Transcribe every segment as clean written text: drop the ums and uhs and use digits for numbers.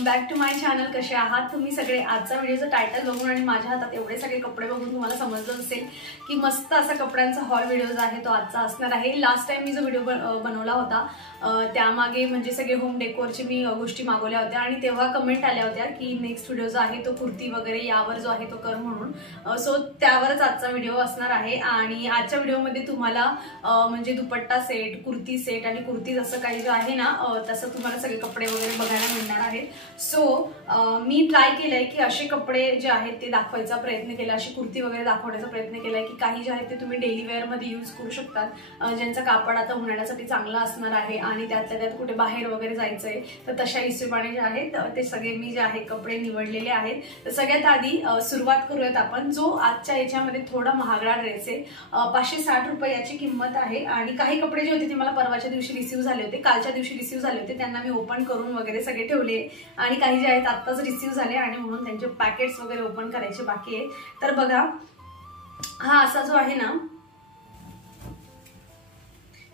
Welcome back to my channel. कसे आहात तुम्ही सगळे? आजचा व्हिडिओचं टायटल बघून आणि माझ्या हातात एवढे सगळे कपडे बघून तुम्हाला समजलं असेल की मस्त असा कपड्यांचा हॉल व्हिडिओ आहे तो आजचा असणार आहे। लास्ट टाइम मी जो व्हिडिओ बनवला होता त्यामागे म्हणजे सगळे होम डेकोरची मी गोष्टी मागवल्या होत्या आणि तेव्हा कमेंट आल्या होत्या की नेक्स्ट व्हिडिओ जो आहे तो कुर्ती वगैरे यावर जो आहे तो कर म्हणून। सो त्यावरच आजचा व्हिडिओ असणार आहे आणि आजच्या व्हिडिओमध्ये तुम्हाला म्हणजे दुपट्टा सेट, कुर्ती सेट आणि कुर्ती जसं काही जो आहे ना तसं तुम्हाला सगळे कपडे वगैरे बघायला मिळणार आहे। सो मी ट्राय केलंय की असे कपडे जे आहेत ते दाखवायचा प्रयत्न केला, अशी कुर्ती वगैरे दाखवण्याचा प्रयत्न केलाय की काही जे आहेत ते तुम्ही डेली वेअर मध्ये यूज करू शकतात, ज्यांचा कापड आता उन्हाळ्यासाठी चांगला असणार आहे आणि त्यातल्या त्यात कुठे बाहेर वगैरे जायचंय तर तशा हिशोबाने जे आहेत ते सगळे मी जे आहे कपडे निवडलेले आहेत। तर सगळ्यात आधी सुरुवात करूयात आपण जो आजच्या याच्यामध्ये थोडा महागडा ड्रेस आहे, 560 रुपये याची किंमत आहे। आणि काही कपडे जे होते ते मला परवाच्या दिवशी रिसीव्ह झाले होते, कालच्या दिवशी रिसीव्ह झाले होते, त्यांना मी ओपन करून वगैरे सगळे ठेवले आणि काही जे आहेत आत्ताच रिसीव्ह झाले आणि म्हणून त्यांचे पॅकेट्स वगैरे ओपन करायचे बाकी आहे। तर बघा हा असा जो आहे ना,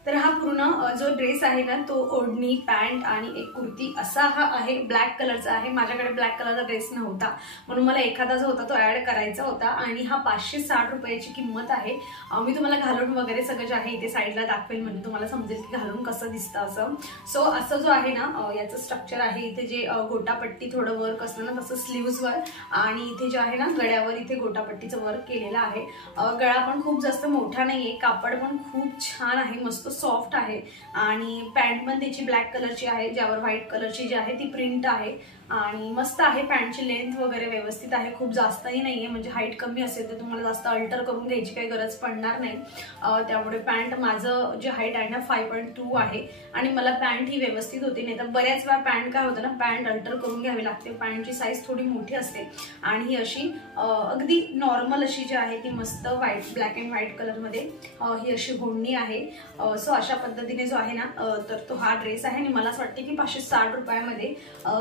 तर हा पूर्ण जो ड्रेस आहे ना तो ओढणी, पॅन्ट आणि एक कुर्ती असा हा आहे। ब्लॅक कलरचा आहे, माझ्याकडे ब्लॅक कलरचा ड्रेस नव्हता म्हणून मला एखादा जो होता तो ऍड करायचा होता आणि हा 560 रुपयाची किंमत आहे। मी तुम्हाला घालून वगैरे सगळं जे आहे इथे साईडला दाखवेल म्हणजे तुम्हाला समजेल की घालून कसं दिसतं असं। सो असं जो आहे ना याचं स्ट्रक्चर आहे, इथे जे गोटापट्टी थोडं वर्क असतं ना तसं स्लीव्सवर आणि इथे जे आहे ना गळ्यावर इथे गोटापट्टीचं वर्क केलेलं आहे। गळा पण खूप जास्त मोठा नाहीये, कापड पण खूप छान आहे, मस्त सॉफ्ट आहे आणि पॅन्ट पण त्याची ब्लॅक कलरची आहे ज्यावर व्हाईट कलरची जी आहे ती प्रिंट आहे आणि मस्त आहे। पॅन्टची लेंथ वगैरे व्यवस्थित आहे, खूप जास्तही नाहीये, म्हणजे हाईट कमी असेल तर तुम्हाला जास्त अल्टर करून घ्यायची काही गरज पडणार नाही। त्यामुळे पॅन्ट माझं जे हाईट आहे ना 5.2 आहे आणि मला पॅन्ट ही व्यवस्थित होती। नाही तर बऱ्याच वेळा पॅन्ट काय होतं ना, पॅन्ट अल्टर करून घ्यावी लागते, पॅन्टची साईज थोडी मोठी असते आणि ही अशी अगदी नॉर्मल अशी जी आहे ती मस्त white, black and white colour मध्ये ही अशी ओढणी आहे। सो अशा पद्धतीने जो आहे ना तर तो हा ड्रेस आहे आणि मला असं वाटतं की 560 रुपयामध्ये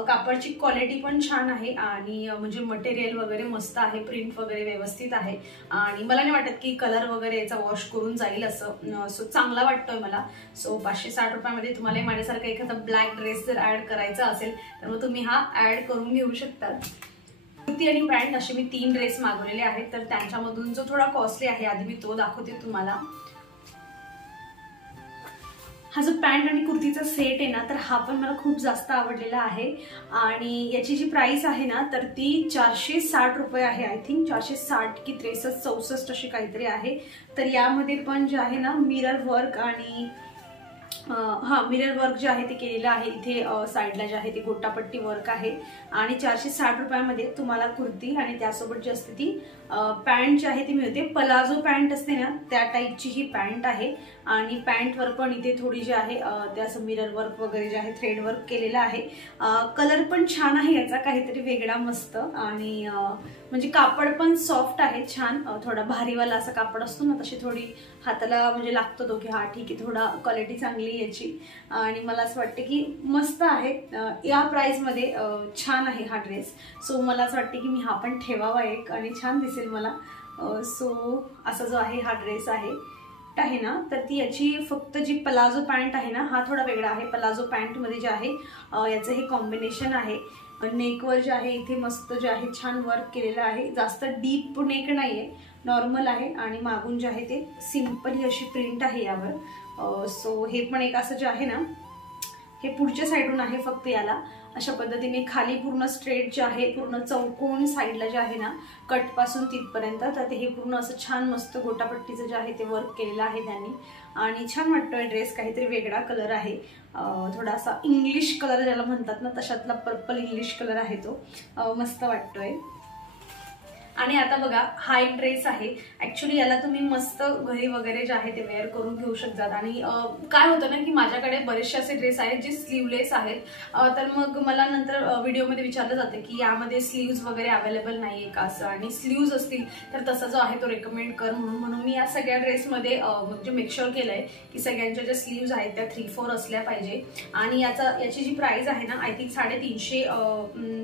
कापडची क्वालिटी पण छान आहे आणि म्हणजे मटेरियल वगैरे मस्त आहे, प्रिंट वगैरे व्यवस्थित आहे आणि मला नाही वाटत की कलर वगैरे याचा वॉश करून जाईल असं। सो चांगला वाटतोय मला। सो 560 रुपयामध्ये तुम्हाला माझ्यासारखा एखादा ब्लॅक ड्रेस जर ऍड करायचा असेल तर मग तुम्ही हा ऍड करून घेऊ शकतात। कुर्ती आणि पॅन्ट असे मी 3 ड्रेस मागवलेले आहेत, तर त्यांच्यामधून जो थोडा कॉस्टली आहे आधी मी तो दाखवते तुम्हाला। हा जो पॅन्ट आणि कुर्तीचा सेट आहे ना तर हा पण मला खूप जास्त आवडलेला आहे आणि याची जी प्राइस आहे ना तर ती 460 रुपये आहे। आय थिंक 460 की 63, 64 अशी काहीतरी आहे। तर यामध्ये पण जे आहे ना मिरर वर्क आणि मिरर वर्क जे आहे ते केलेलं आहे, इथे साईडला जे आहे ते गोटापट्टी वर्क आहे आणि 460 रुपयामध्ये तुम्हाला कुर्ती आणि त्यासोबत जी असते ती पॅन्ट जी आहे ती मिळते। पलाझो पॅन्ट असते ना त्या टाईपची ही पॅन्ट आहे आणि पॅन्टवर पण इथे थोडी जी आहे ते असं मिरर वर्क वगैरे जे आहे थ्रेड वर्क केलेलं आहे। कलर पण छान आहे याचा, काहीतरी वेगळा मस्त आणि म्हणजे कापड पण सॉफ्ट आहे, छान थोडा भारीवाला असा कापड असतो ना तशी थोडी हाताला म्हणजे लागतो तो की हा ठीक आहे थोडा क्वालिटी चांगली याची आणि मला असं वाटतं की मस्त आहे। या प्राइस मध्ये छान आहे हा ड्रेस। सो मला असं वाटतं की मी हा पण ठेवावा एक आणि छान दिसेल मला। सो असा जो आहे हा ड्रेस आहे ना तर ती याची फक्त जी पलाझो पॅन्ट आहे ना हा थोडा वेगळा आहे। पलाझो पॅन्ट मध्ये जे आहे याचं हे कॉम्बिनेशन आहे। नेकवर जे आहे इथे मस्त जे आहे छान वर्क केलेलं आहे, जास्त डीप नेक नाहीये, नॉर्मल आहे आणि मागून जे आहे ते सिंपल ही अशी प्रिंट आहे यावर। सो हे पण एक असं जे आहे ना हे पुढच्या साईडून आहे फक्त याला अशा पद्धतीने खाली पूर्ण स्ट्रेट जे आहे पूर्ण चौकोन साईडला जे आहे ना कट पासून तिथपर्यंत तर ते हे पूर्ण असं छान मस्त गोटापट्टीचं जे आहे ते वर्क केलेलं आहे त्यांनी आणि छान वाटतोय ड्रेस। काहीतरी वेगळा कलर आहे, थोडासा इंग्लिश कलर ज्याला म्हणतात ना तशातला पर्पल इंग्लिश कलर आहे तो, मस्त वाटतोय। आणि आता बघा हा एक ड्रेस आहे, ऍक्च्युली याला तुम्ही मस्त घरी वगैरे जे आहे ते वेअर करून घेऊ शकतात आणि काय होतं ना की माझ्याकडे बरेचसे असे ड्रेस आहेत जे स्लीवलेस आहेत, तर मग मला नंतर व्हिडिओमध्ये विचारलं जातं की यामध्ये स्लीव्ज वगैरे अवेलेबल नाहीये का असं, आणि स्लीव्ज असतील तर तसा जो आहे तो रेकमेंड कर म्हणून मी या सगळ्या ड्रेसमध्ये म्हणजे मेकश्योर केलंय की सगळ्यांच्या ज्या स्लीव्ज आहेत त्या 3/4 असल्या पाहिजे आणि याची जी प्राइस आहे ना आय थिंक 350,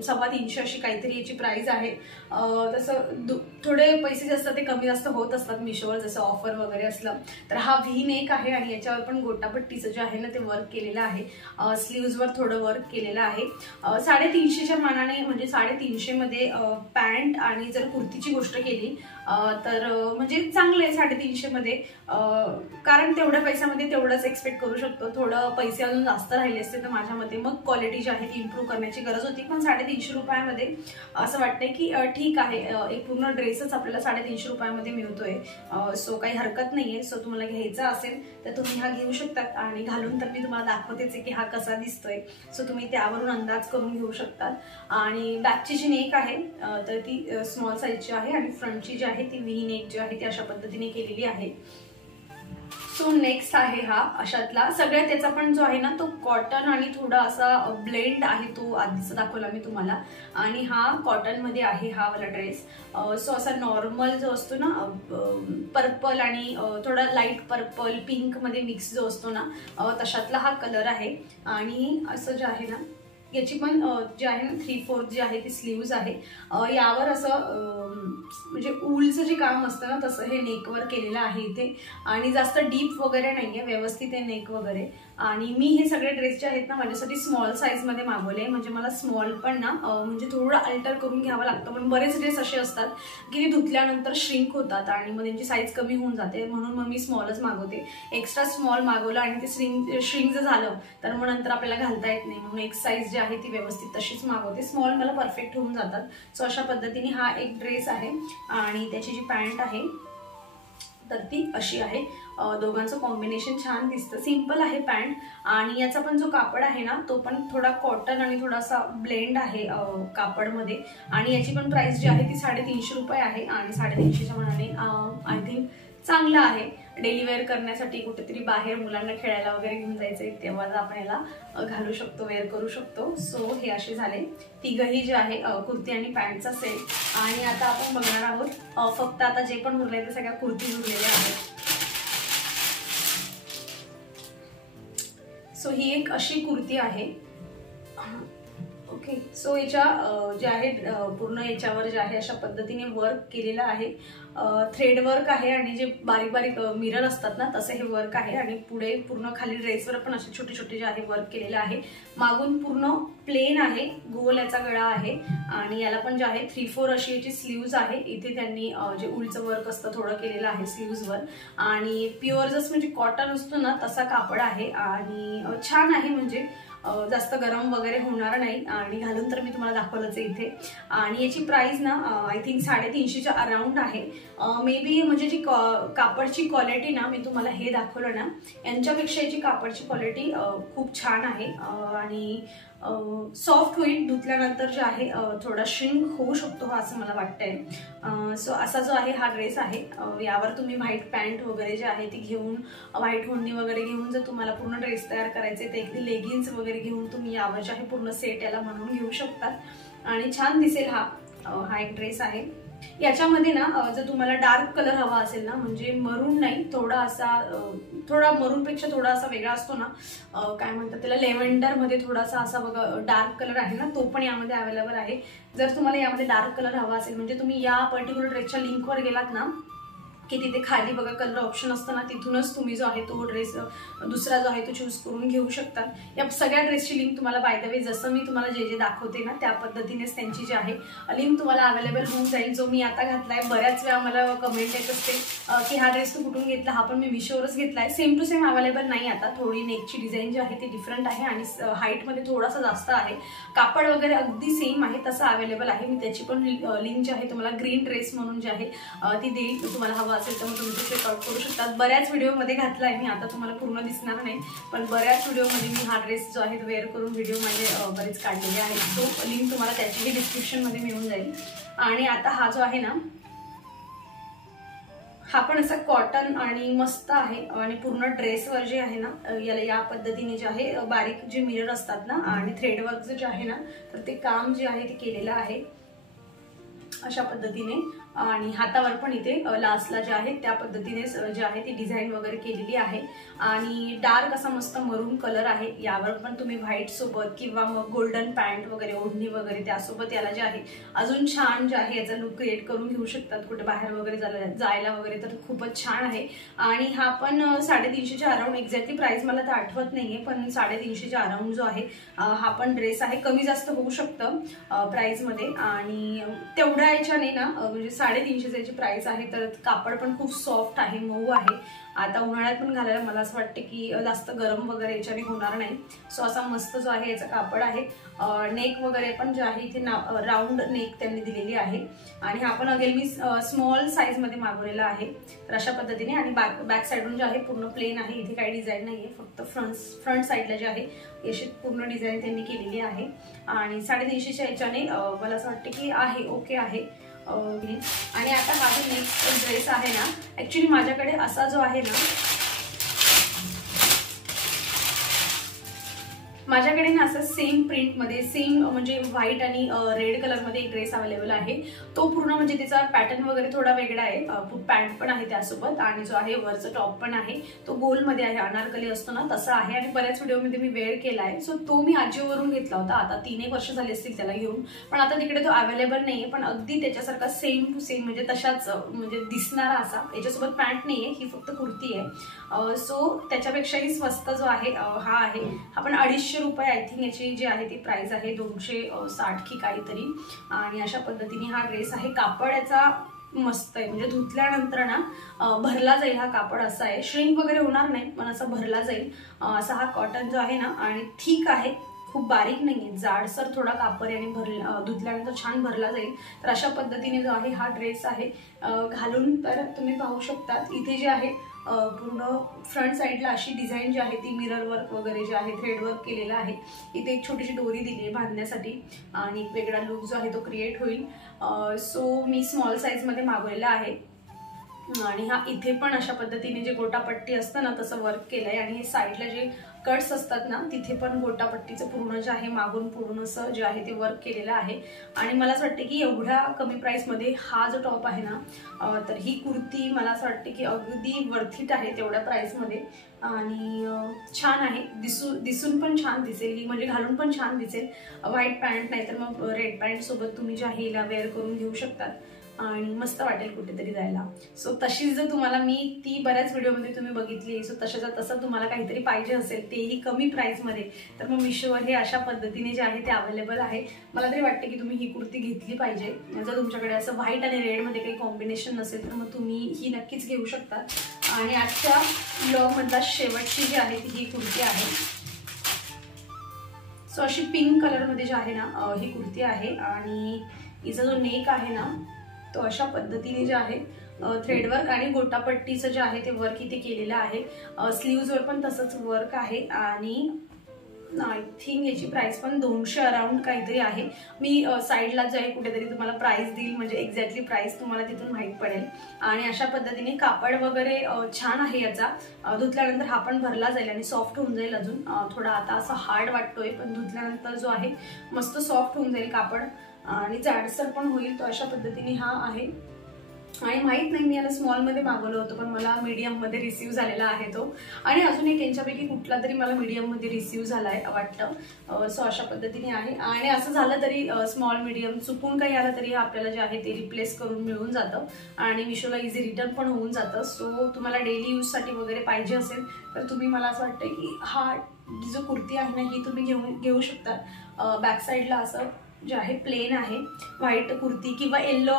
350 अशी काहीतरी याची प्राइस आहे। तसं असं थोडे पैसे जे असतात ते कमी जास्त होत असतात मिशोवर, जसं ऑफर वगैरे असलं तर. हा व्ही नेक आहे आणि याच्यावर पण गोटापट्टीचं जे आहे ना ते वर्क केलेलं आहे. स्लीव्जवर थोडं वर्क केलेलं आहे. 350च्या मानाने म्हणजे 350 मध्ये पॅन्ट आणि जर कुर्तीची गोष्ट केली तर म्हणजे चांगलं आहे 350 मध्ये. कारण तेवढ्या पैशामध्ये तेवढंच एक्सपेक्ट करू शकतो. थोडं पैसे अजून जास्त राहिले असते तर माझ्या मते मग क्वालिटी जी आहे ती इम्प्रूव्ह करण्याची गरज होती. पण 350 रुपयामध्ये असं वाटतंय की ठीक आहे, एक पूर्ण ड्रेसच आपल्याला 350 रुपयामध्ये मिळतोय. सो काही हरकत नाहीये. सो तुम्हाला घ्यायचा असेल तर तुम्ही हा घेऊ शकतात. आणि घालून तर मी तुम्हाला दाखवतेच की हा कसा दिसतोय. सो तुम्ही त्यावरून अंदाज करून घेऊ शकतात. आणि बॅकची जी नेक आहे तर ती स्मॉल साईजची आहे आणि फ्रंटची जी आहे ती व्ही नेक जी आहे ती अशा पद्धतीने केलेली आहे. सो नेक्स्ट आहे हा अशातला सगळ्यात. त्याचा पण जो आहे ना तो कॉटन आणि थोडा असा ब्लेंड आहे. तो आधीच दाखवला मी तुम्हाला. आणि हा कॉटन मध्ये आहे हा वाला ड्रेस. सो असा नॉर्मल जो असतो ना पर्पल आणि थोडा लाईट पर्पल पिंक मध्ये मिक्स जो असतो ना तशातला हा कलर आहे. आणि असं जे आहे ना याची पण जे आहे ना 3/4 जी आहे ती स्लीव्ज आहे. यावर असं म्हणजे ऊलचं जे काम असतं ना तसं हे नेकवर केलेलं आहे इथे. आणि जास्त डीप वगैरे नाहीये, व्यवस्थित आहे नेक वगैरे. आणि मी हे सगळे ड्रेस जे आहेत ना माझ्यासाठी स्मॉल साईज मध्ये मागवले. म्हणजे मला स्मॉल पण ना म्हणजे थोडं अल्टर करून घ्यावं लागतं. पण बरेच ड्रेस असे असतात की ते धुतल्यानंतर श्रिंक होतात आणि मग त्यांची साईज कमी होऊन जाते. म्हणून मग मी स्मॉलच मागवते. एक्स्ट्रा स्मॉल मागवलं आणि ते श्रिंक जर झालं तर मग नंतर आपल्याला घालता येत नाही. म्हणून एक साईज जी आहे ती व्यवस्थित तशीच मागवते. स्मॉल मला परफेक्ट होऊन जातात. सो अशा पद्धतीने हा एक ड्रेस आहे. आणि त्याची जी पॅन्ट आहे तर ती अशी आहे. दोघांचं कॉम्बिनेशन छान दिसतं. सिंपल आहे पॅन्ट. आणि याचा पण जो कापड आहे ना तो पण थोडा कॉटन आणि थोडासा ब्लेंड आहे कापडमध्ये. आणि याची पण प्राइस जी आहे ती 350 रुपये आहे. आणि 350च्या मनाने आय थिंक चांगलं आहे. डेली वेअर करण्यासाठी, कुठेतरी बाहेर मुलांना खेळायला वगैरे घेऊन जायचंय तेव्हा आपण याला घालू शकतो, वेअर करू शकतो. सो हे असे झाले तिघही जे आहे कुर्ती आणि पॅन्टचा सेट. आणि आता आपण बघणार आहोत फक्त आता जे पण उरले ते सगळ्या कुर्ती उरलेल्या आहेत. सो ही एक अशी कुर्ती आहे. ओके. सो याच्या जे आहे पूर्ण याच्यावर जे आहे अशा पद्धतीने वर्क केलेलं आहे. थ्रेड वर्क आहे आणि जे बारीक बारीक मिरर असतात ना तसे हे वर्क आहे. आणि पुढे पूर्ण खाली ड्रेसवर पण असे छोटे छोटे जे आहे वर्क केलेलं आहे. मागून पूर्ण प्लेन आहे, गोल याचा गळा आहे. आणि याला पण जे आहे 3/4 अशी याची स्लीव्ज आहे. इथे त्यांनी जे उलचं वर्क असतं थोडं केलेलं आहे स्लीव्जवर. आणि प्युअर जसं म्हणजे कॉटन असतो ना तसा कापड आहे. आणि छान आहे, म्हणजे जास्त गरम वगैरे होणार नाही. आणि घालून तर मी तुम्हाला दाखवलंच आहे इथे. आणि याची प्राइस ना आय थिंक 350च्या अराउंड आहे. मे बी म्हणजे जी कापडची क्वालिटी ना मी तुम्हाला हे दाखवलं ना यांच्यापेक्षा याची कापडची क्वालिटी खूप छान आहे. आणि सॉफ्ट होईल धुतल्यानंतर जे आहे थोडा श्रिंक होऊ शकतो हा असं मला वाटतंय. सो असा जो आहे हा ड्रेस आहे. यावर तुम्ही व्हाईट पॅन्ट वगैरे जे आहे ती घेऊन, व्हाईट ओढणी वगैरे घेऊन जर तुम्हाला पूर्ण ड्रेस तयार करायचे तर एक लेगिन्स वगैरे घेऊन तुम्ही यावर जे आहे पूर्ण सेट याला म्हणून घेऊ शकतात. आणि छान दिसेल हा एक ड्रेस आहे. याच्यामध्ये ना जर तुम्हाला डार्क कलर हवा असेल ना, म्हणजे मरून नाही, थोडा मरून पेक्षा थोडा असा वेगळा असतो ना, काय म्हणतात त्याला, लेव्हेंडर मध्ये थोडासा असा बघा डार्क कलर आहे ना, तो पण यामध्ये अवेलेबल आहे. जर तुम्हाला यामध्ये डार्क कलर हवा असेल म्हणजे तुम्ही या पर्टिक्युलर ड्रेसच्या लिंकवर गेलात ना की तिथे खाली बघा कलर ऑप्शन असतं ना, तिथूनच तुम्ही जो आहे तो ड्रेस दुसरा जो आहे तो चूज करून घेऊ शकता. या सगळ्या ड्रेसची लिंक तुम्हाला बाय द वे जसं मी तुम्हाला जे दाखवते ना त्या पद्धतीनेच त्यांची जी आहे लिंक तुम्हाला अवेलेबल होऊन जाईल. जो मी आता घातलाय, बऱ्याच वेळा मला कमेंट येत असते की हा ड्रेस तू कुठून घेतला, हा पण मी मिशोवरच घेतलाय. सेम टू सेम अवेलेबल नाही आता. थोडी नेकची डिझाईन जी आहे ती डिफरंट आहे आणि हाईटमध्ये थोडासा जास्त आहे. कापड वगैरे अगदी सेम आहे तसं अवेलेबल आहे. मी त्याची पण लिंक जी आहे तुम्हाला ग्रीन ड्रेस म्हणून जी आहे ती देईल. तुम्हाला हवा असेल तर मग तुम्ही ते चेकआउट करू शकता. बऱ्याच व्हिडिओमध्ये घातलाय मी, आता तुम्हाला पूर्ण दिसणार नाही पण बऱ्याच व्हिडिओमध्ये मी हा ड्रेस जो आहे वेअर करून व्हिडिओ माझे बरेच काढलेले आहेत. तो लिंक तुम्हाला त्याचीही डिस्क्रिप्शन मध्ये मिळून जाईल. आणि आता हा जो आहे ना हा पण असा कॉटन आणि मस्त आहे. आणि पूर्ण ड्रेसवर जे आहे ना याला या पद्धतीने जे आहे बारीक जे मिरर असतात ना आणि थ्रेडवर्क जे आहे ना तर ते काम जे आहे ते केलेलं आहे. अशा पद्धतीने, आणि हातावर पण इथे लास्टला जे आहे त्या पद्धतीने जे आहे ती डिझाईन वगैरे केलेली आहे. आणि डार्क असा मस्त मरून कलर आहे. यावर पण तुम्ही व्हाईट सोबत किंवा मग गोल्डन पॅन्ट वगैरे, ओढणी वगैरे त्यासोबत याला जे आहे अजून छान जे आहे याचा लुक क्रिएट करून घेऊ शकतात कुठे बाहेर वगैरे जायला वगैरे, तर खूपच छान आहे. आणि हा पण 350च्या अराउंड, एक्झॅक्टली प्राइस मला तर आठवत नाहीये, पण 350च्या अराउंड जो आहे हा पण ड्रेस आहे. कमी जास्त होऊ शकतं प्राइस मध्ये, आणि तेवढ्या याच्याने ना म्हणजे 350 याची प्राइस आहे. तर कापड पण खूप सॉफ्ट आहे, मऊ आहे. आता उन्हाळ्यात पण घालायला मला असं वाटतं की जास्त गरम वगैरे याच्याने होणार नाही. सो असा मस्त जो आहे याचा कापड आहे. नेक वगैरे पण जे आहे इथे राऊंड नेक त्यांनी दिलेली आहे. आणि हा पण अगेन मी स्मॉल साईज मध्ये मागवलेला आहे. तर अशा पद्धतीने, आणि बॅक साईडून जे आहे पूर्ण प्लेन आहे. इथे काही डिझाईन नाहीये, फक्त फ्रंट साईडला जे आहे याची पूर्ण डिझाईन त्यांनी केलेली आहे. आणि 350च्या याच्याने मला असं वाटतं की आहे, ओके आहे. आणि आता हा जो नेक्स्ट ड्रेस आहे ना, ऍक्च्युली माझ्याकडे असा जो आहे ना, माझ्याकडे ना असं सेम प्रिंट मध्ये, सेम म्हणजे व्हाईट आणि रेड कलर मध्ये एक ड्रेस अवेलेबल आहे. तो पूर्ण म्हणजे त्याचा पॅटर्न वगैरे थोडा वेगळा आहे. पॅन्ट पण आहे त्यासोबत, आणि जो आहे वरचा टॉप पण आहे तो गोल मध्ये आहे, अनारकली असतो ना तसा आहे. आणि बऱ्याच व्हिडिओमध्ये मी वेअर केला आहे. सो तो मी आजिओवरून घेतला होता. आता 3-1 वर्ष झाली असतील त्याला घेऊन, पण आता तिकडे तो अवेलेबल नाहीये. पण अगदी त्याच्यासारखा सेम टू सेम म्हणजे तशाच म्हणजे दिसणारा असा, याच्यासोबत पॅन्ट नाहीये, ही फक्त कुर्ती आहे. सो त्याच्यापेक्षाही स्वस्त जो आहे हा आहे. हा पण 250 रुपये आय थिंक याची जी आहे ती प्राइस आहे, 260 की काहीतरी. आणि अशा पद्धतीने हा ड्रेस आहे. कापड याचा मस्त आहे, म्हणजे धुतल्यानंतर ना भरला जाईल हा कापड असा आहे. श्रिंक वगैरे होणार नाही, पण असा भरला जाईल असा हा कॉटन जो आहे ना. आणि ठीक आहे, खूप बारीक नाहीये, जाडसर थोडा कापड आहे, आणि धुतल्यानंतर छान भरला जाईल. तर अशा पद्धतीने जो आहे हा ड्रेस आहे घालून. तर तुम्ही पाहू शकता इथे जे आहे पूर्ण फ्रंट साईडला अशी डिझाईन जी आहे ती मिरर वर्क वगैरे जे आहे, थ्रेड वर्क केलेला आहे. इथे एक छोटीशी दोरी दिली आहे बांधण्यासाठी, आणि एक वेगळा लुक जो आहे तो क्रिएट होईल. सो मी स्मॉल साईज मध्ये मागवलेला आहे. आणि हा इथे पण अशा पद्धतीने जे गोटापट्टी असतं ना तसं वर्क केलंय. आणि हे साईडला जे कट्स असतात ना तिथे पण गोटापट्टीचं पूर्ण जे आहे मागून पूर्ण असं जे आहे ते वर्क केलेलं आहे. आणि मला असं वाटतं की एवढ्या कमी प्राइस मध्ये हा जो टॉप आहे ना, तर ही कुर्ती मला असं वाटतं की अगदी वर्थ इट आहे तेवढ्या प्राइस मध्ये. आणि छान आहे, दिसून पण छान दिसेल ही, म्हणजे घालून पण छान दिसेल. व्हाईट पॅन्ट नाही तर मग रेड पॅन्ट सोबत तुम्ही जे आहे हिला वेअर करून घेऊ शकतात, आणि मस्त वाटेल कुठेतरी जायला. सो तशीच जर तुम्हाला ती बऱ्याच व्हिडिओमध्ये तुम्ही बघितली, सो तसं तुम्हाला काहीतरी पाहिजे असेल तेही कमी प्राइस मध्ये, तर मग मिशोवर हे अशा पद्धतीने जे आहे ते अवेलेबल आहे. मला तरी वाटतं की तुम्ही ही कुर्ती घेतली पाहिजे. जर तुमच्याकडे असं व्हाईट आणि रेड मध्ये काही कॉम्बिनेशन नसेल तर मग तुम्ही ही नक्कीच घेऊ शकता. आणि आजच्या ब्लॉग मधला शेवटची जी आहे ती ही कुर्ती आहे. सो अशी पिंक कलर मध्ये जी आहे ना ही कुर्ती आहे. आणि हिचा जो नेक आहे ना तो अशा पद्धतीने जे आहे थ्रेडवर्क आणि गोटापट्टीचं जे आहे ते वर्क इथे केलेलं आहे. स्लीव्जवर पण तसंच वर्क आहे. आणि आय थिंक याची प्राइस पण 200 अराउंड काहीतरी आहे. मी साईडला जे आहे कुठेतरी तुम्हाला प्राइस देईल, म्हणजे एक्झॅक्टली प्राइस तुम्हाला तिथून माहीत पडेल. आणि अशा पद्धतीने कापड वगैरे छान आहे याचा. धुतल्यानंतर हा पण भरला जाईल आणि सॉफ्ट होऊन जाईल. अजून थोडा आता असा हार्ड वाटतोय, पण धुतल्यानंतर जो आहे मस्त सॉफ्ट होऊन जाईल कापड, आणि जाडसर पण होईल. तो अशा पद्धतीने हा आहे. आणि माहित नाही, मी याला स्मॉल मध्ये मागवलं होतं पण मला मीडियम मध्ये रिसीव्ह झालेला आहे तो. आणि अजून एक यांच्यापैकी कुठला तरी मला मीडियम मध्ये रिसीव्ह झालाय वाटतं. सो अशा पद्धतीने आहे. आणि असं झालं तरी स्मॉल मीडियम चुकून काही आलं तरी आपल्याला जे आहे ते रिप्लेस करून मिळून जातं, आणि मिशोला इझी रिटर्न पण होऊन जातं. सो तुम्हाला डेली यूज साठी वगैरे पाहिजे असेल तर तुम्ही, मला असं वाटतं की हा जो कुर्ती आहे ना ही तुम्ही घेऊ शकता. बॅक साईडला असं जे आहे प्लेन आहे, व्हाईट कुर्ती किंवा येल्लो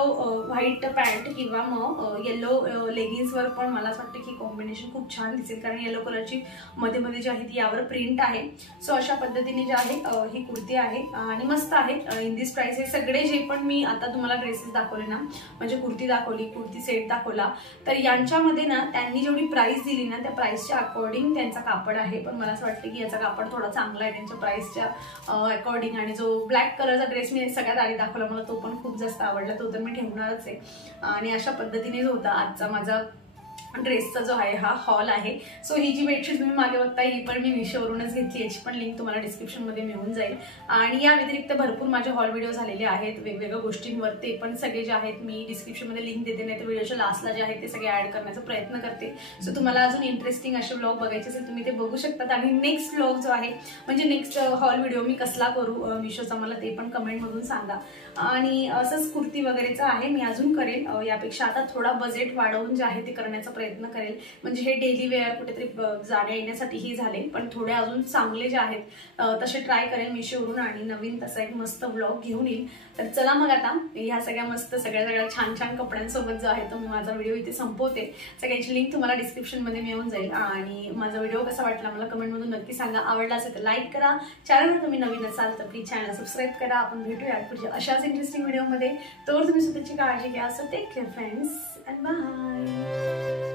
व्हाईट पॅन्ट किंवा मग येल्लो लेगिन्सवर पण मला असं वाटतं की कॉम्बिनेशन खूप छान दिसेल, कारण येलो कलरची मध्ये मध्ये जी आहे ती यावर प्रिंट आहे. सो अशा पद्धतीने जे आहे ही कुर्ती आहे आणि मस्त आहे. इन दिस प्राइस हे सगळे जे पण मी आता तुम्हाला ड्रेसेस दाखवले ना, म्हणजे कुर्ती दाखवली, कुर्ती सेट दाखवला, तर यांच्यामध्ये ना त्यांनी जेवढी प्राइस दिली ना त्या प्राइसच्या अकॉर्डिंग त्यांचा कापड आहे. पण मला असं वाटतं की याचा कापड थोडा चांगला आहे त्यांच्या प्राइसच्या अकॉर्डिंग. आणि जो ब्लॅक कलरचा ड्रेस मी सगळ्यात आधी दाखवला, मला तो पण खूप जास्त आवडला, तो तर मी ठेवणारच आहे. आणि अशा पद्धतीने होता आजचा माझा ड्रेसचा जो आहे हा हॉल आहे. सो ही जी बेडशीट तुम्ही मागे बघताय ही पण मी मिशोवरूनच घेतली, याची पण लिंक तुम्हाला डिस्क्रिप्शनमध्ये मिळून जाईल. आणि या व्यतिरिक्त भरपूर माझे हॉल व्हिडिओ झालेले आहेत वेगवेगळ्या गोष्टींवर, ते पण सगळे जे आहेत मी डिस्क्रिप्शनमध्ये लिंक देते, नाही तर व्हिडिओच्या लास्टला जे आहे ते सगळे ऍड करण्याचा प्रयत्न करते. सो तुम्हाला अजून इंटरेस्टिंग असे व्लॉग बघायचे असेल तुम्ही ते बघू शकतात. आणि नेक्स्ट व्लॉग जो आहे म्हणजे नेक्स्ट हॉल व्हिडिओ मी कसला करू मिशोचा मला ते पण कमेंटमधून सांगा. आणि असंच कुर्ती वगैरेचं आहे मी अजून करेन, यापेक्षा आता थोडा बजेट वाढवून जे आहे ते करण्याचा प्रयत्न करेल. म्हणजे हे डेली वेअर कुठेतरी जाण्या येण्यासाठीही झाले, पण थोडे अजून चांगले जे आहेत तसे ट्राय करेल मिशोवरून आणि नवीन तसा एक मस्त व्लॉग घेऊन येईल. तर चला मग आता ह्या सगळ्या मस्त सगळ्या छान छान कपड्यांसोबत जो आहे तो मी माझा व्हिडिओ इथे संपवते. सगळ्याची लिंक तुम्हाला डिस्क्रिप्शनमध्ये मिळून जाईल. आणि माझा व्हिडिओ कसा वाटला मला कमेंटमधून नक्की सांगा. आवडला असेल तर लाईक करा. चॅनलवर तुम्ही नवीन असाल तर प्लीज चॅनल सबस्क्राईब करा. आपण भेटूया पुढच्या अशाच इंटरेस्टिंग व्हिडिओमध्ये. तर तुम्ही स्वतःची काळजी घ्या. So take care friends and bye.